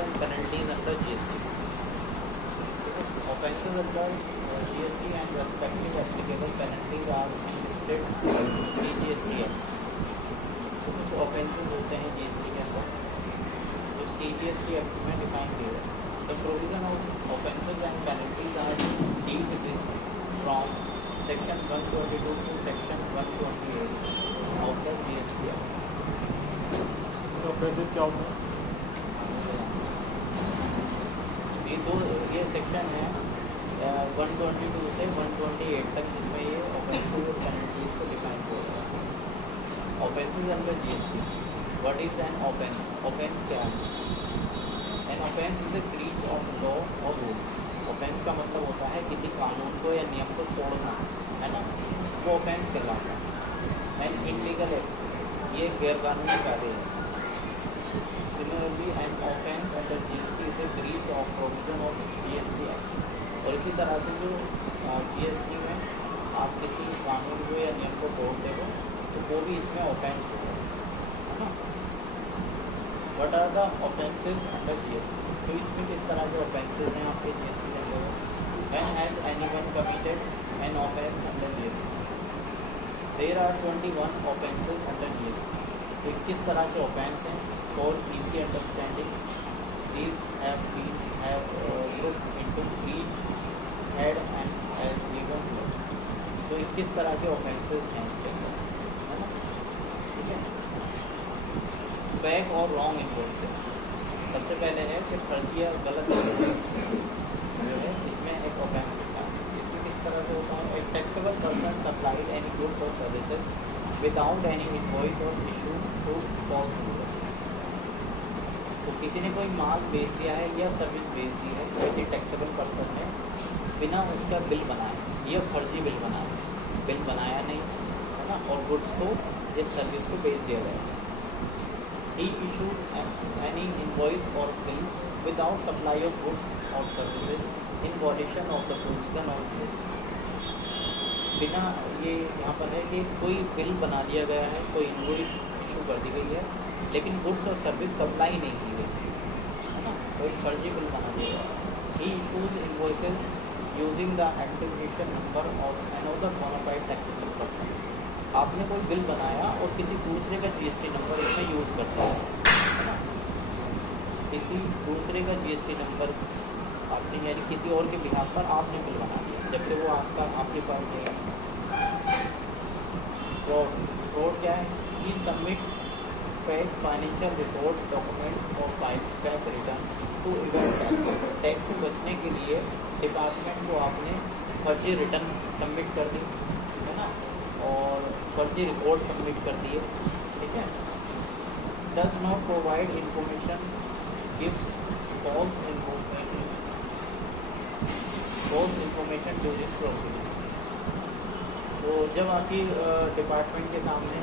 and penalties under GST. Offences under GST and respective applicable penalties are listed CGST Act. तो कुछ offences होते हैं GST के अंदर जो CGST Act में डिफाइन किए हैं. The provision of offences and penalties are dealt with from section 122 to section 128 of the GST Act. Offences क्या होता है? ये सेक्शन है 122 से 128 तक, जिसमें ये ऑफेंसेस और पेनल्टीज को डिफाइन किया गया है. Offences under GST. What is an offence? Offence क्या है? An offence is a breach of law और रूल. ऑफेंस का मतलब होता है किसी कानून को या नियम को तोड़ना, है ना, वो ऑफेंस कहलाता है. एन इलीगल एक्ट, ये गैरकानूनी कार्य है. Similarly, an offence under GST is a breach of provision of GST Act. और इसी तरह से जो GST में आप किसी कानून को या नियम को तोड़ते हो तो वो भी इसमें ऑफेंस होगा, है ना. What are the offences under GST? तो इसमें किस तरह के ऑफेंसेस हैं आपके GST के अंदर? When has anyone committed an offence under GST? There are 21 offences under GST. तो किस तरह के ऑफेंस हैं? For easy understanding, these have been grouped into each head and as given below. तो 21 तरह के ऑफेंसेस हैं इसके अंदर, है ना. ठीक है. बैक और रॉन्ग इन्वॉइसेस. सबसे पहले है कि फर्जी या गलत जो है इसमें एक ऑफेंस होता है. इसमें किस तरह से होता है? एक taxable person supplied any goods और सर्विसेज विदाउट एनी इनवॉइस और इशू टू फॉल्स यूजर्स. तो किसी ने कोई माल बेच दिया है या सर्विस बेच दी है किसी टैक्सेबल पर्सन ने बिना उसका बिल बनाए, या फर्जी बिल बनाया, बिल बनाया नहीं, है ना, और गुड्स को या सर्विस को बेच दिया गया. ही इशूड एनी इनवॉइस और bill without supply of goods और services in violation of the provision of GST. बिना, ये यहाँ पर है कि कोई बिल बना दिया गया है, कोई इनवॉइस इशू कर दी गई है, लेकिन गुड्स और सर्विस सप्लाई नहीं की गई, है ना, तो एक फर्जी बिल बना दिया गया. He issues invoices using the identification number of another bona fide taxable person. आपने कोई बिल बनाया और किसी दूसरे का GST नंबर इसमें यूज़ करता है ना. किसी दूसरे का GST नंबर आपने, यानी किसी और के बिहाफ पर आपने बिल बना दिया जबकि वो आपके पास नहीं है. फ्रॉड क्या है? He submit fake financial report document और files tax return to evade tax. Tax से बचने के लिए डिपार्टमेंट को आपने फर्जी रिटर्न सबमिट कर दी, है ना, और फर्जी रिपोर्ट सबमिट कर दिए. ठीक है. Does not provide information, gives false information during proceeding. तो जब आपकी डिपार्टमेंट के सामने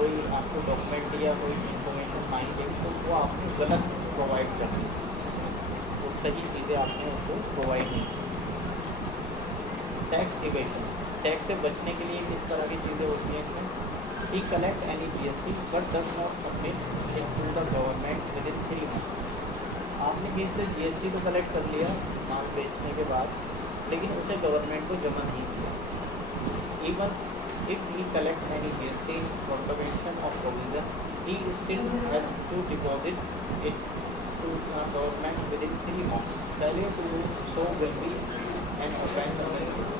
कोई आपको डॉक्यूमेंट या कोई इन्फॉर्मेशन मांगी गई तो वो आपने गलत प्रोवाइड कर दी, तो सही चीज़ें आपने उसको प्रोवाइड नहीं की. Tax evasion. टैक्स से बचने के लिए किस तरह की चीज़ें होती हैं इसमें? He collect any GST but does not submit it to the government within 3 months. आपने किसी से GST को कलेक्ट कर लिया माल बेचने के बाद, लेकिन उसे गवर्नमेंट को जमा नहीं किया. Even if he collect any GST in contravention of provision, he still has to deposit it to the government within 3 months. Failure to do so will be an offence under GST.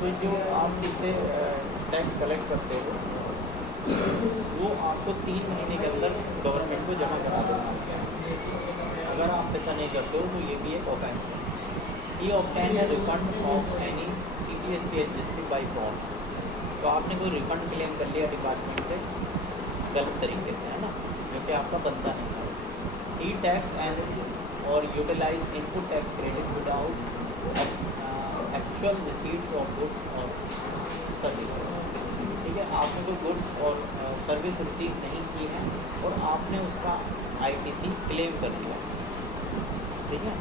तो जो आप इससे tax collect करते हो वो आपको 3 महीने के अंदर गवर्नमेंट को जमा करा देना है. अगर आप ऐसा नहीं करते हो तो ये भी एक ऑफेंस है. He obtained a refund of any CGST GST by fraud. तो आपने कोई रिफंड क्लेम कर लिया डिपार्टमेंट से गलत तरीके से, है ना, जो कि आपका बनता नहीं था. ही टैक्स एंड और utilise input tax credit without actual receipts of goods और सर्विस. ठीक है. आपने कोई गुड्स और सर्विस रिसीव नहीं की है और आपने उसका ITC क्लेम कर दिया. ठीक है.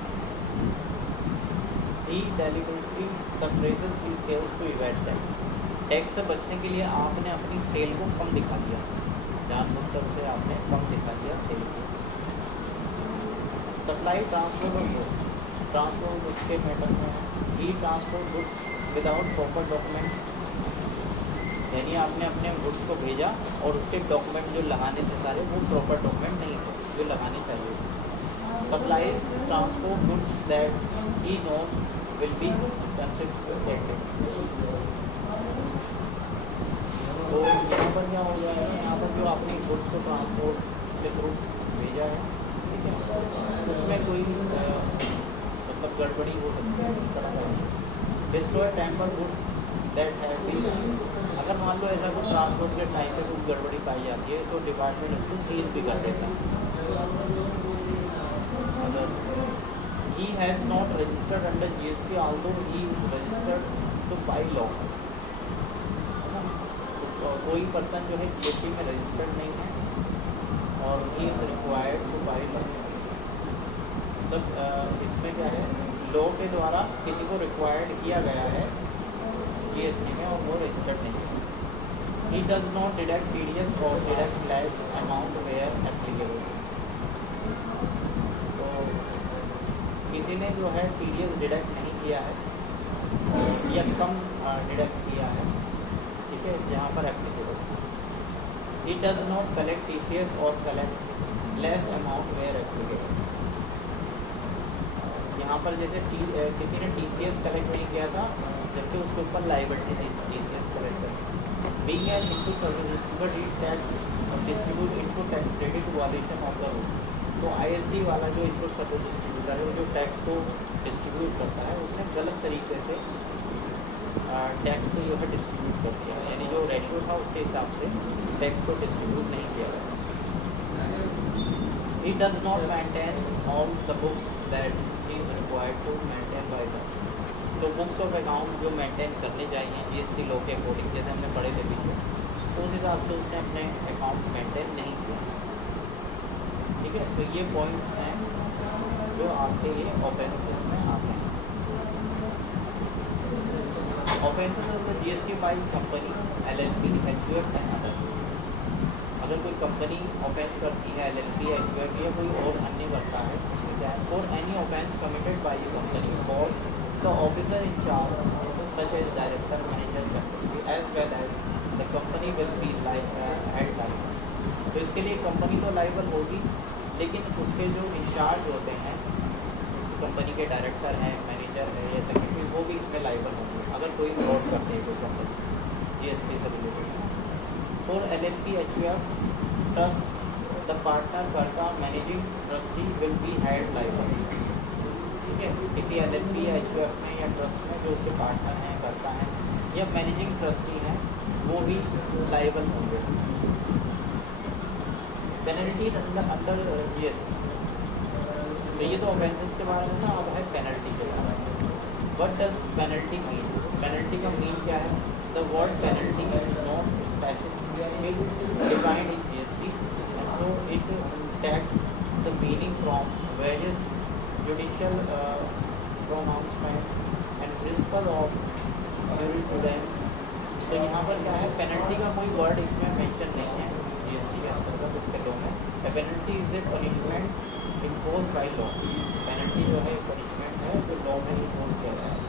He deliberately suppresses he sales to evade tax. Tax से बचने के लिए आपने अपनी सेल को कम दिखा दिया, जानबूझकर उसे आपने कम दिखा दिया सेल को. Supply transport of goods, transport goods के मैटर में है। He transport goods without proper document, यानी आपने अपने गुड्स को भेजा और उसके डॉक्यूमेंट जो लगाने थे सारे वो प्रॉपर डॉक्यूमेंट नहीं थे जो लगाने चाहिए। Supplies transport goods that he knows will be confiscated. तो यहाँ पर क्या हो जाएगा, यहाँ पर जो आपने गुड्स को ट्रांसपोर्ट के थ्रू भेजा है, ठीक है, उसमें कोई मतलब गड़बड़ी हो सकती है। Destroy tamper goods that have been, अगर मान लो ऐसा कुछ ट्रांसपोर्ट के टाइम पे कुछ गड़बड़ी पाई जाती है तो डिपार्टमेंट उसको सीज भी कर देता है। अगर he has not registered under GST although he is registered two by law, कोई पर्सन जो है GST में रजिस्टर्ड नहीं है और he is required two by law. मतलब इसमें क्या है, लॉ के द्वारा किसी को रिक्वायर्ड किया गया है GST में और वो रजिस्टर्ड नहीं है। He does not deduct TDS और deduct less amount where applicable. तो किसी ने जो है TDS डिडक्ट नहीं किया है या कम डिडक्ट किया है, ठीक है, जहाँ पर applicable. He does not collect TCS और collect less amount where applicable. यहाँ पर जैसे किसी ने TCS कलेक्ट नहीं किया था जबकि उसके ऊपर लाइबिलिटी थी TCS कलेक्ट करनी, being an input service distributor he tax distribute input tax credit violation of the rule. तो ISD वाला जो इनपुट सर्विस डिस्ट्रीब्यूटर है, जो टैक्स को डिस्ट्रीब्यूट करता है, उसने गलत तरीके से टैक्स को जो है डिस्ट्रीब्यूट कर दिया, यानी जो रेशियो था उसके हिसाब से टैक्स को डिस्ट्रीब्यूट नहीं किया गया। He does not maintain all the books that he is required to maintain by the, तो बुक्स ऑफ अकाउंट जो मेंटेन करने चाहिए GST लॉ के अकॉर्डिंग, जैसे हमने पढ़े थे पीछे, तो उस हिसाब से उसने अपने अकाउंट्स मेंटेन नहीं किया, ठीक है। तो ये पॉइंट्स हैं जो आपके ये ऑफेंसेस में आते हैं। Offences of the GST by company LLP HUF and others. अगर कोई कंपनी ऑफेंस करती है, LLP HUF या कोई और अन्य करता है, उसमें क्या है, for any offence committed by the company for the officer in charge such as director manager secretary as well as the company will be held liable. तो इसके लिए कंपनी तो लाइबल होगी, लेकिन उसके जो इंचार्ज होते हैं, उसकी कंपनी के डायरेक्टर हैं, मैनेजर है या सेक्रेटरी, वो भी इसमें लाइबल होंगे अगर कोई फ्रॉड करते हैं कोई कंपनी GST से related. For LLP HUF trust the partner worker managing trustee will be held liable, ठीक है। किसी LLP या HUF में या ट्रस्ट में जो उसके पार्टनर हैं, करता है या मैनेजिंग ट्रस्टी हैं, वो भी लाइबल होंगे। पेनल्टी अंडर GST, तो ये तो ऑफेंसेस के बारे में था, अब है पेनल्टी के बारे में। What does penalty mean? Penalty का मीन क्या है? The word penalty is not specifically defined in GST, so it takes the meaning from various judicial pronouncement and principle of jurisprudence। तो यहाँ पर क्या है, पेनल्टी का कोई वर्ड इसमें मेंशन नहीं है GST के अंतर्गत इसके लॉ में। Penalty is a punishment impose by law. Penalty जो है पनिशमेंट है जो लॉ में इम्पोज किया गया है।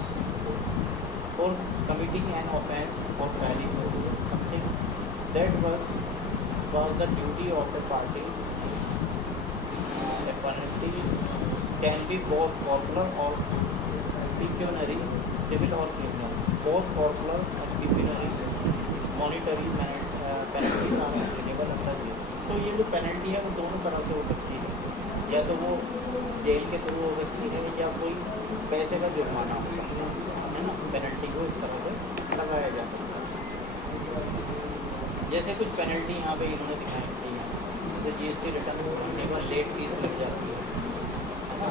फॉर कमिटिंग एन ऑफेंस और falling something that was the duty of the party, a penalty can be both corporal or pecuniary, civil or criminal, both corporal and pecuniary monetary penalties are applicable under this। तो ये जो penalty है वो दोनों तरह से हो सकती है, या तो वो जेल के थ्रू हो सकती है या कोई पैसे का जुर्माना हो सकता है ना। पेनल्टी को इस तरह से लगाया जा सकता है। जैसे कुछ पेनल्टी यहाँ पे इन्होंने दिखाई थी, जैसे GST रिटर्न करने पर लेट फीस लग जाती है ना,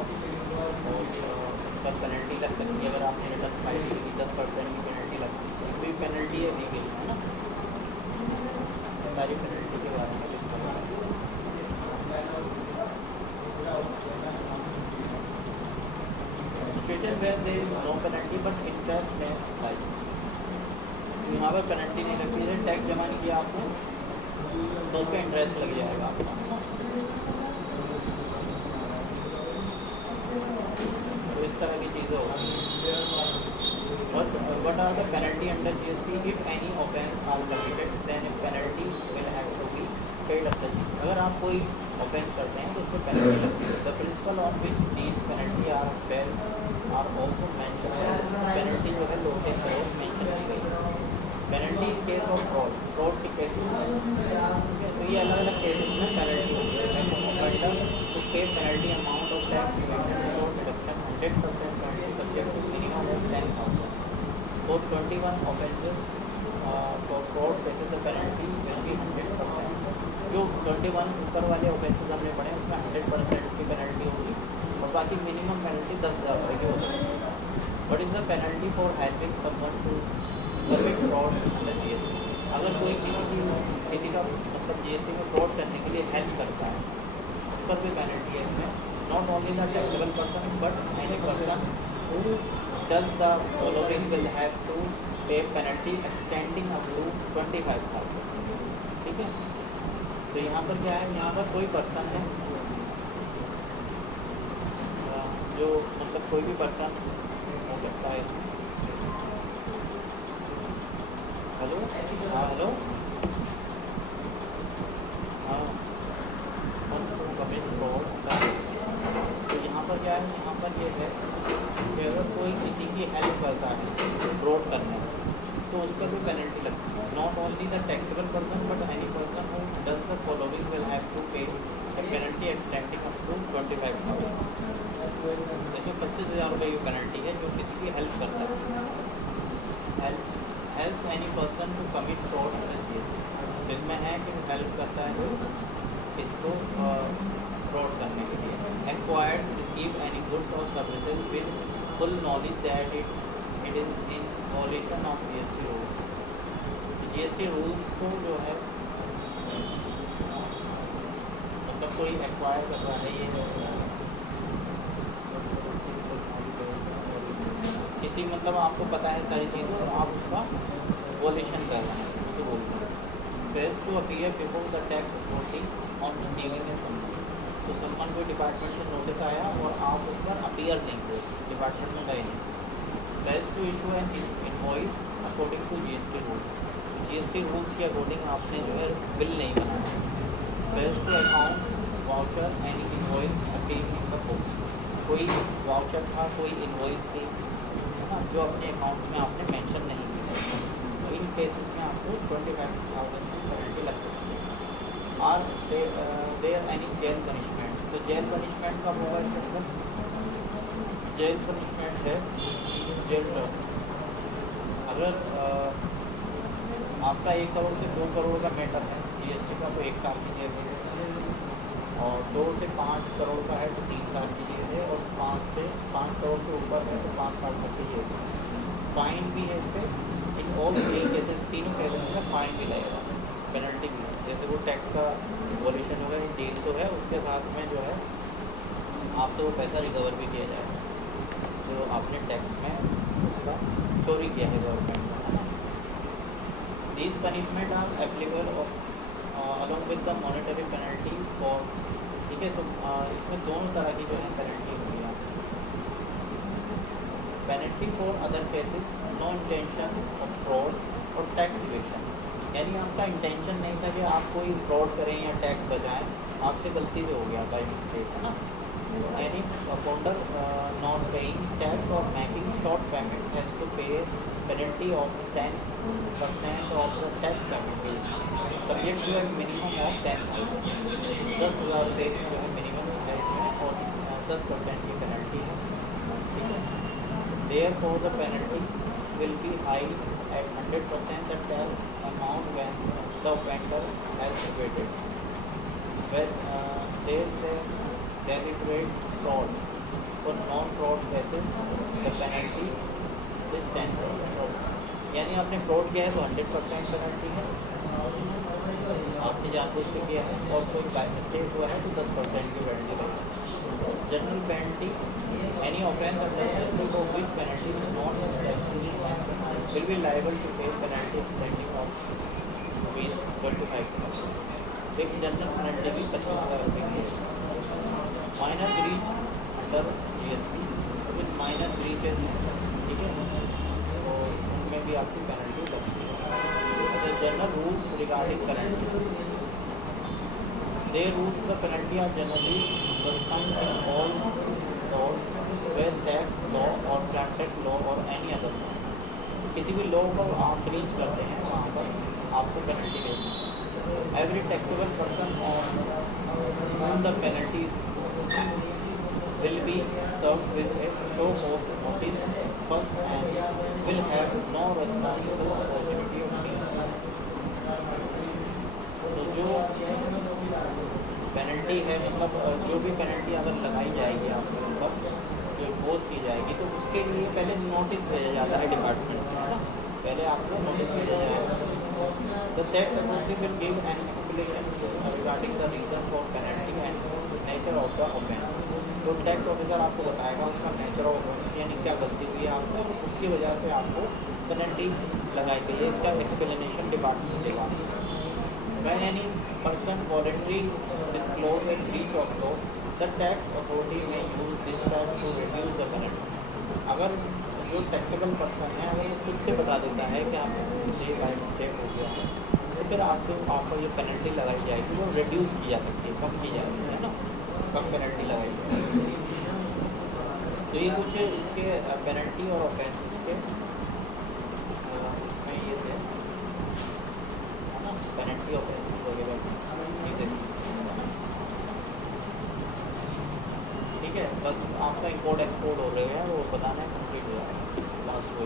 और उस पर पेनल्टी लग सकती है। अगर आपने रिटर्न फाइल की 10% की पेनल्टी लग सकती है, कोई पेनल्टी है दी गई है ना, सारी पेनल्टी के बारे में लिखा हुआ है। Situation where there is no penalty but interest में लाइक, यहाँ पर पेनल्टी नहीं लगती है, टैक्स जमा नहीं किया आपने तो उस पर इंटरेस्ट लग जाएगा आपका। are the penalty under GST? If any offence are committed, then a penalty will have to be paid under GST. अगर आप कोई offence करते हैं तो उसको penalty लगती है. The principle on which these penalty are based are also mentioned. Penalty जो है लोग के mention की गई. पेनल्टी केस ऑफ फ्रॉड के केसेस में तो ये अलग अलग केसेस में पेनल्टी होती है. To pay penalty amount of tax deduction 100% penalty subject to minimum of 10,000 for 21 offences. For fraud cases the penalty will be 100%. जो 21 ऊपर वाले ऑफेंसेस हमने पढ़े उसमें 100% की पेनल्टी होगी और बाकी मिनिमम पेनल्टी 10,000 रुपये की होगी. What is the penalty for helping someone to commit fraud under GST? अगर कोई किसी का मतलब GST में फ्रॉड करने के लिए हेल्प करता है उस पर भी पेनल्टी है इसमें. Not only the taxable person but any person who does the following will have to pay penalty extending up to 25,000. ठीक है. तो यहाँ पर क्या है, यहाँ पर कोई पर्सन है जो मतलब कोई भी पर्सन हो सकता है. हेलो हाँ हेलो हाँ कमिट फ्रॉड. तो यहाँ पर क्या है, यहाँ पर ये है कि अगर कोई किसी की हेल्प करता है फ्रॉड करने में तो उस पर भी पेनल्टी लगती है. Not only the taxable person but any person who does the following will have to pay a penalty extending up to 25,000. देखिए 25,000 रुपये की पेनल्टी है जो किसी की हेल्प करता है. Help any person to commit fraud under GST. इसमें है कि हेल्प करता है इसको फ्रॉड करने के लिए. एक्वायर्ड रिसीव एनी गुड्स और services with full knowledge that it is in वॉलेशन of GST rules. GST rules को जो है मतलब कोई एक्वायर कर रहा है ये किसी मतलब आपको पता है सारी चीज़ें और आप उसका वॉलेशन कर रहे हैं उसे बोलते हैं. Fails to appear before the tax authority on receiving a summon. तो सम्मन को डिपार्टमेंट से नोटिस आया और आप उस पर अपीयर नहीं हुए, डिपार्टमेंट में गए नहीं. Fails to issue an invoice according to GST rules. GST rules के अकॉर्डिंग आपने जो है बिल नहीं बनाया. Fails to account voucher any invoice appear in the books. कोई वाउचर था, कोई इनवॉइस थी जो अपने अकाउंट्स में आपने मेंशन नहीं की, तो इन केसेस में आपको 25,000 की पेनल्टी लग सकती है. और देयर एनी जेल पनिशमेंट. तो जेल पनिशमेंट कब होगा इसके अंदर? जेल पनिशमेंट है जेल टर्म. अगर आपका 1 करोड़ से 2 करोड़ का मैटर है GST का तो 1 साल की जेल है, और 2 से 5 करोड़ का है तो 3 साल की जेल है, और 5 करोड़ से ऊपर है तो 5 साल तक की जेल है. फाइन भी है इस पर. इन ऑल 3 केसेस, तीनों केसेस में फाइन भी लगेगा, पेनल्टी भी है. जैसे वो टैक्स का वॉल्यूशन होगा, जेल तो है, उसके साथ में जो है आपसे वो पैसा रिकवर भी किया जाएगा जो आपने टैक्स में उसका चोरी किया है गवर्नमेंट में, है ना. These punishment are applicable along with the monetary penalty for. ठीक है. तो इसमें दोनों तरह की जो है पेनल्टी होगी. Penalty for other cases, no intention of fraud और टैक्स इवेशन. यानी आपका इंटेंशन नहीं था कि आप कोई फ्रॉड करें या टैक्स बचाएं, आपसे गलती से हो गया था मिस्टेक, है ना. Any accounter not paying tax और making short payment has to pay penalty of 10% of the tax payment subject to minimum of 10,000. 10,000 रुपये जो है मिनिमम है इसमें और 10% की पेनल्टी है. ठीक है. Therefore, the penalty will be high at 100% the tax amount when the offender has evaded. When there is a deliberate fraud, for non-fraud cases, the penalty is 10%. यानी आपने फ्रॉड किया है तो 100% पेनल्टी है, आपने जानबूझ से किया है, और कोई बाय मिस्टेक हुआ है तो 10% की पेनल्टी लगेगी. General penalty, any offence under for which penalty is not established will be liable to pay penalty extending of rupees 25,000. एक जनरल पेनल्टी भी 25,000 रुपये की है. Minor breach under GST with minor breaches. ठीक है. तो उनमें भी आपकी पेनल्टी लगती है। General rules regarding penalty, they rules the penalty are generally prescribed in all laws where tax law or contract law or any other law, किसी भी लॉ को आप ब्रीच करते हैं वहाँ पर आपको पेनल्टी देनी है। Every taxable person on the penalty will be served with a show of notice first and will have no response to opportunity of appeal। तो जो पेनल्टी है, मतलब जो भी पेनल्टी अगर लगाई जाएगी आपके ऊपर, जो इम्पोज की जाएगी, तो उसके लिए पहले नोटिस भेजा जाता है डिपार्टमेंट से, है ना। पहले आपको नोटिस भेजा जाएगा। The tax authority will give an explanation regarding the reason for penalty and nature of the offence. तो टैक्स ऑफिसर आपको बताएगा उसका नेचर ऑफ ऑफेंस, यानी क्या गलती हुई है आपको, उसकी वजह से आपको पेनल्टी लगाई गई है, इसका एक्सप्लेनेशन डिपार्टमेंट देगा। When any person voluntarily disclose a breach of law, the tax authority may use this time to reduce the penalty। अगर जो टैक्सेबल पर्सन है अगर वो खुद से बता देता है कि आपसे बाई मिस्टेक हो गया है, तो फिर आपको ये पेनल्टी लगाई जाएगी, वो रिड्यूस की जा सकती है, कम की जाएगी, है ना, कम पेनल्टी लगाई जाएगी। तो ये कुछ इसके पेनल्टी और ऑफेंसेस के इसमें ये थे, है ना, पेनल्टी ऑफेंसेस वगैरह चीज़ें। ठीक है, बस आपका इंपोर्ट एक्सपोर्ट हो रहा है वो बताना है, कंप्लीट हो जाएगा लास्ट वो।